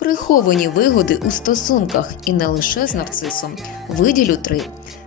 Приховані вигоди у стосунках і не лише з нарцисом. Виділю три.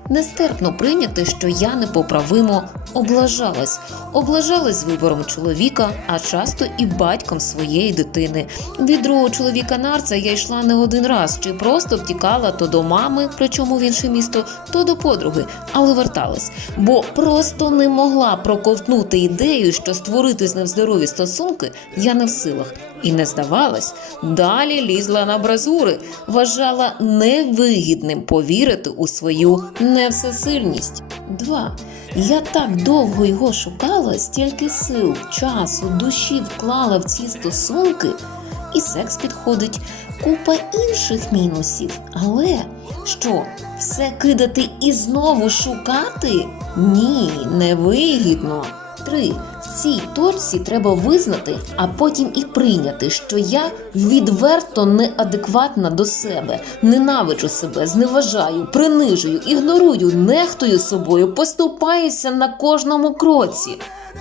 Нестерпно прийняти, що я непоправимо облажалась. Облажалась з вибором чоловіка, а часто і батьком своєї дитини. Від другого чоловіка нарца я йшла не один раз, чи просто втікала то до мами, причому в інше місто, то до подруги, але верталась, бо просто не могла проковтнути ідею, що створити з ним здорові стосунки я не в силах. І не здавалась, далі лізла на бразури, вважала невигідним повірити у свою невсесильність. Два. Я так довго його шукала, стільки сил, часу, душі вклала в ці стосунки, і секс підходить, купа інших мінусів. Але що, все кидати і знову шукати? Ні, невигідно. Три. В цій точці треба визнати, а потім і прийняти, що я відверто неадекватна до себе, ненавиджу себе, зневажаю, принижую, ігнорую, нехтую собою, поступаюся на кожному кроці.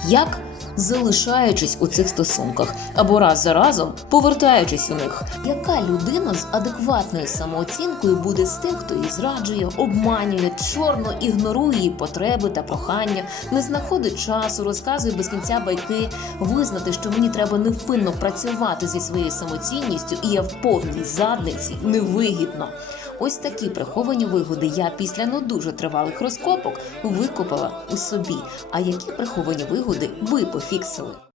Як залишаючись у цих стосунках або раз за разом повертаючись у них, яка людина з адекватною самооцінкою буде з тим, хто її зраджує, обманює, чорно ігнорує її потреби та прохання, не знаходить часу, розказує без кінця байки, визнати, що мені треба невпинно працювати зі своєю самоцінністю, і я в повній задниці невигідно. Ось такі приховані вигоди я після ну дуже тривалих розкопок викопала у собі. А які приховані вигоди ви пофіксили?